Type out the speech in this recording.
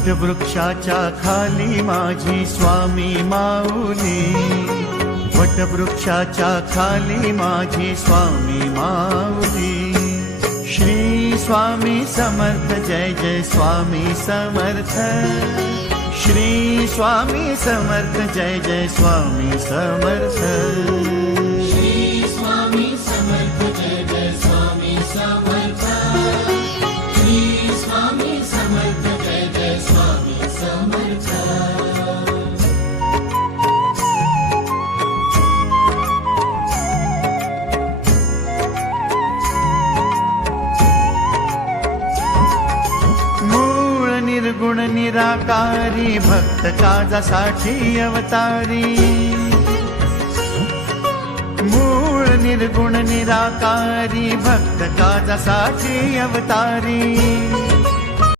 वटवृक्षाच्या खाली माझी स्वामी माऊली, वटवृक्षाच्या खाली माझी स्वामी माऊली। श्री स्वामी समर्थ जय जय स्वामी समर्थ, श्री स्वामी समर्थ जय जय स्वामी समर्थ। श्री स्वामी समर्थ जय जय स्वामी समर्थ, श्री स्वामी समर्थ जय जय स्वामी समर्थ। निर्गुण निराकारी भक्त काजासाठी अवतारी, मूळ निर्गुण निराकारी भक्त काजासाठी अवतारी।